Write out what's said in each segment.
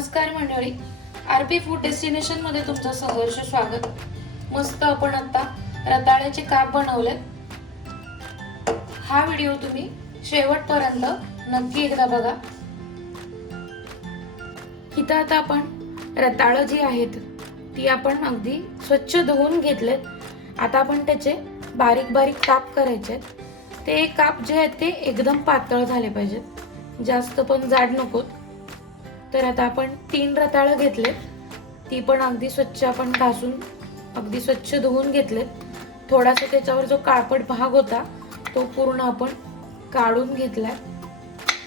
नमस्कार मंडळी, RP food destination मध्ये तुमचं सहर्ष स्वागत। मस्त आपण आता रताळ्याचे काप बनवले। हा व्हिडिओ तुम्ही शेवटपर्यंत नक्की एकदा बघा। इथं आता आपण रताळं जी आहेत ती आपण अगदी स्वच्छ धुवून घेतलेत। आता आपण त्याचे बारीक बारीक काप करायचे। ते काप जे आहेत ते एकदम पातळ झाले पाहिजेत, जास्त पण जाड नकोत। तर आता आपण 3 रताळं घेतले, ती पण अगदी स्वच्छ आपण घासून अगदी स्वच्छ धुवून घेतले। थोडासा त्याच्यावर जो काळपट भाग होता तो पूर्ण आपण काढून घेतलाय।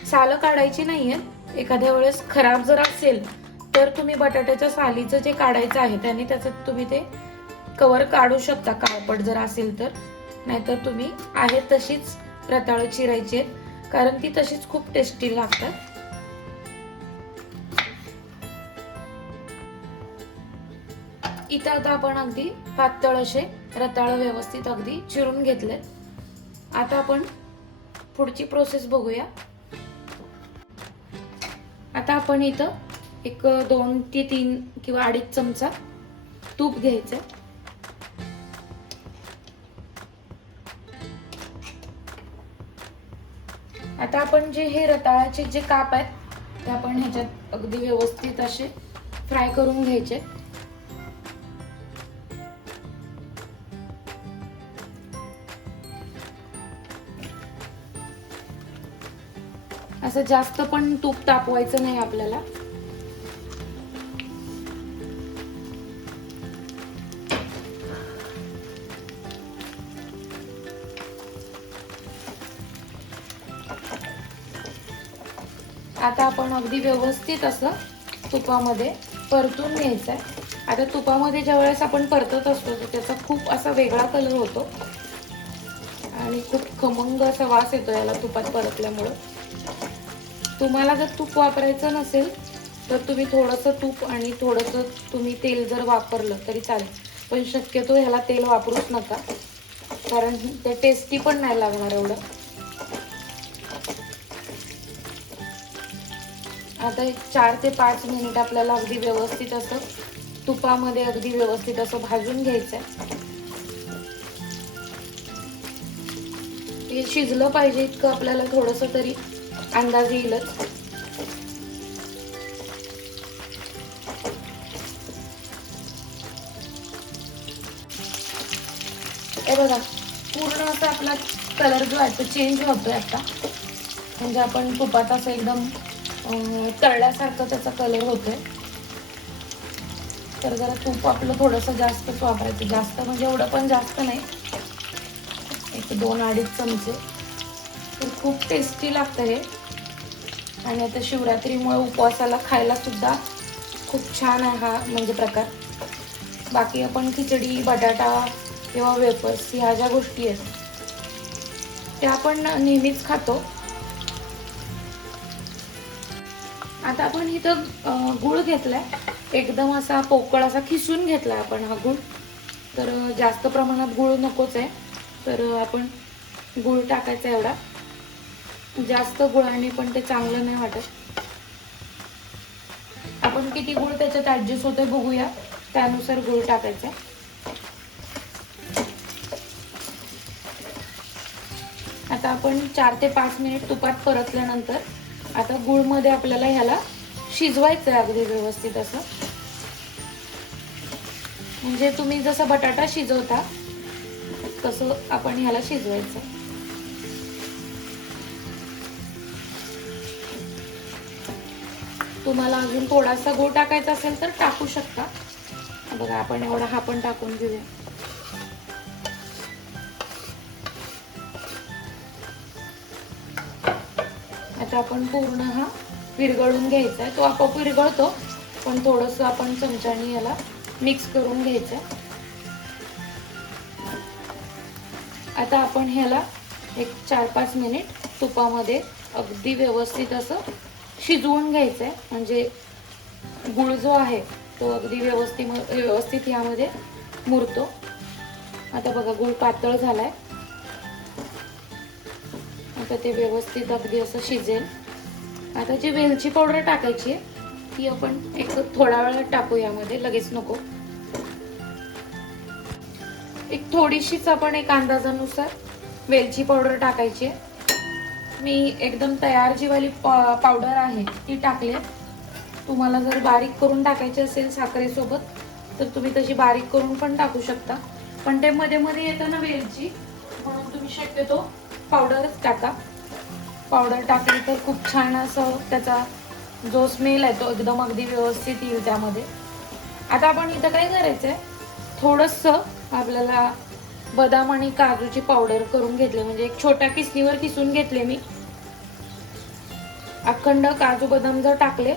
सालं काढायची नाहीये, एखाद्या वेळेस खराब जर असेल तर तुम्ही बटाट्याच्या सालीचं जे काढायचं आहे त्याने त्याचं तुम्ही ते कवर काढू शकता, काळपट जर असेल तर। नाहीतर तुम्ही आहे तशीच रताळं चिरायची आहेत, कारण ती तशीच खूप टेस्टी लागतात। इथं आता आपण अगदी पातळ असे रताळं व्यवस्थित अगदी चिरून घेतले। आता आपण पुढची प्रोसेस बघूया। आता आपण इथं एक 2 ते 3 किंवा 2.5 चमचा तूप घ्यायचं। आता आपण जे हे रताळ्याचे जे काप आहेत ते आपण ह्याच्यात अगदी व्यवस्थित असे फ्राय करून घ्यायचे। असं जास्त पण तूप तापवायचं नाही आपल्याला। आता आपण अगदी व्यवस्थित असं तुपामध्ये परतून घ्यायचंय। आता तुपामध्ये ज्यावेळेस आपण परतत असतो तर त्याचा खूप असा वेगळा कलर होतो आणि खूप खमंग असा वास येतो याला तुपात परतल्यामुळे। तुम्हाला जर तूप वापरायचं नसेल तर तुम्ही थोडंसं तूप आणि थोडंसं तुम्ही तेल जर वापरलं तरी चालेल, पण शक्यतो ह्याला तेल वापरूच नका, कारण ते टेस्टी पण नाही लागणार एवढं। आता एक 4 ते 5 मिनिट आपल्याला अगदी व्यवस्थित असं तुपामध्ये अगदी व्यवस्थित असं भाजून घ्यायचंय। हे शिजलं पाहिजे इतकं आपल्याला थोडंसं तरी अंदाज येईलच। हे बघा, पूर्ण असा आपला कलर जो आहे तो चेंज होतोय आता, म्हणजे आपण तुपात असं एकदम तळल्यासारखं त्याचा कलर होतोय। तर जरा तूप आपलं थोडंसं जास्तच वापरायचं, जास्त म्हणजे एवढं पण जास्त नाही, एक 2-2.5 चमचे। तर खूप टेस्टी लागतं हे, आणि आता शिवरात्रीमुळे उपवासाला खायला सुद्धा खूप छान आहे हा म्हणजे प्रकार। बाकी आपण खिचडी, बटाटा किंवा वेफर्स ह्या ज्या गोष्टी आहेत त्या आपण नेहमीच खातो। आता आपण इथं गूळ घेतलाय, एकदम असा पोकळ असा खिसून घेतलाय आपण हा गूळ। तर जास्त प्रमाणात गूळ नकोच आहे, तर आपण गूळ टाकायचा एवढा। जास्त गुळाने पण ते चांगलं नाही वाटत। आपण किती गूळ त्याच्यात ऍडजस्ट होतोय बघूया, त्यानुसार गूळ टाकायचा। आता आपण 4 ते 5 मिनिट तुपात परतल्यानंतर आता गूळ मध्ये आपल्याला ह्याला शिजवायचं आहे अगदी व्यवस्थित असं, म्हणजे तुम्ही जसं बटाटा शिजवता तसं आपण ह्याला शिजवायचं। तुम्हाला अजून थोडासा गूळ टाकायचा असेल तर टाकू शकता। बघा, आपण एवढा हा पण टाकून घेऊया। आता आपण पूर्ण हा विरघळून घ्यायचा आहे, तो आपोआप विरघळतो, पण थोडंसं आपण चमच्याने याला मिक्स करून घ्यायचं। आता आपण ह्याला एक 4-5 मिनिट तुपामध्ये अगदी व्यवस्थित असं शिजवून घ्यायचंय, म्हणजे गूळ जो आहे तो अगदी व्यवस्थित यामध्ये मुरतो। आता बघा, गूळ पातळ झालाय, आता ते व्यवस्थित अगदी असं शिजेल। आता जी वेलची पावडर टाकायची, ती आपण एक थोडा वेळ टाकू यामध्ये, लगेच नको. एक थोडीशीच आपण एक अंदाजानुसार वेलची पावडर टाकायची आहे. मी एकदम तयार जी वाली पावडर आहे ती टाकली. तुम्हाला जर बारीक करून टाकायची असेल साखरेसोबत तर तुम्ही तशी बारीक करून पण टाकू शकता, पण ते मध्ये मध्ये येतं ना वेलची, म्हणून तुम्ही शक्यतो पावडरच टाका. पावडर टाकली तर खूप छान असं त्याचा जो स्मेल आहे तो एकदम अगदी व्यवस्थित येईल त्यामध्ये. आता आपण इथं काय करायचंय, थोडंसं आपल्याला बदाम आणि काजूची पावडर करून घेतले, म्हणजे एक छोट्या किसणीवर किसून घेतले मी. अखंड काजू बदाम जर टाकले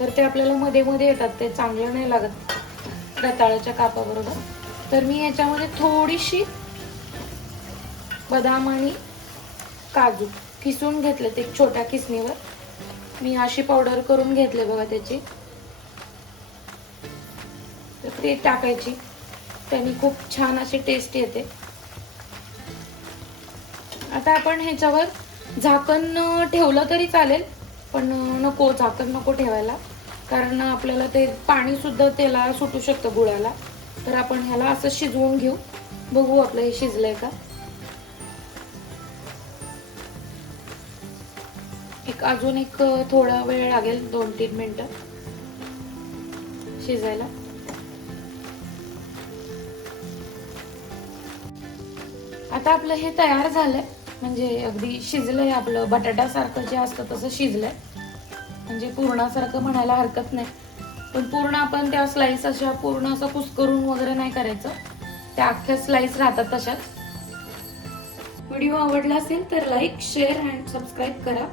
तर ते आपल्याला मध्ये मध्ये येतात, ते चांगलं नाही लागत रताळ्याच्या कापाबरोबर. तर मी याच्यामध्ये थोडीशी बदाम आणि काजू किसून घेतले, एक छोट्या किसणीवर मी अशी पावडर करून घेतले बघा त्याची. तर ते टाकायची, त्याने खूप छान अशी टेस्ट येते. आता आपण ह्याच्यावर झाकण ठेवलं तरी चालेल, पण नको, झाकण नको ठेवायला, कारण आपल्याला ते पाणी सुद्धा त्याला सुटू शकतं गुळाला. तर आपण ह्याला असं शिजवून घेऊ, बघू आपलं हे शिजलंय का. अजून एक थोडा वेळ लागेल, 2-3 मिनिटं शिजायला. आता आपलं हे तयार झालंय, म्हणजे अगदी शिजलंय आपलं, बटाट्यासारखं जे असतं तसं शिजलंय, म्हणजे पूर्णासारखं म्हणायला हरकत नाही. पण पूर्ण आपण त्या स्लाइस अशा पूर्ण असं कुस्करून वगैरे नाही करायचं, त्या अख्ख्या स्लाइस राहतात तशाच. व्हिडिओ आवडला असेल तर लाईक, शेअर अँड सबस्क्राईब करा.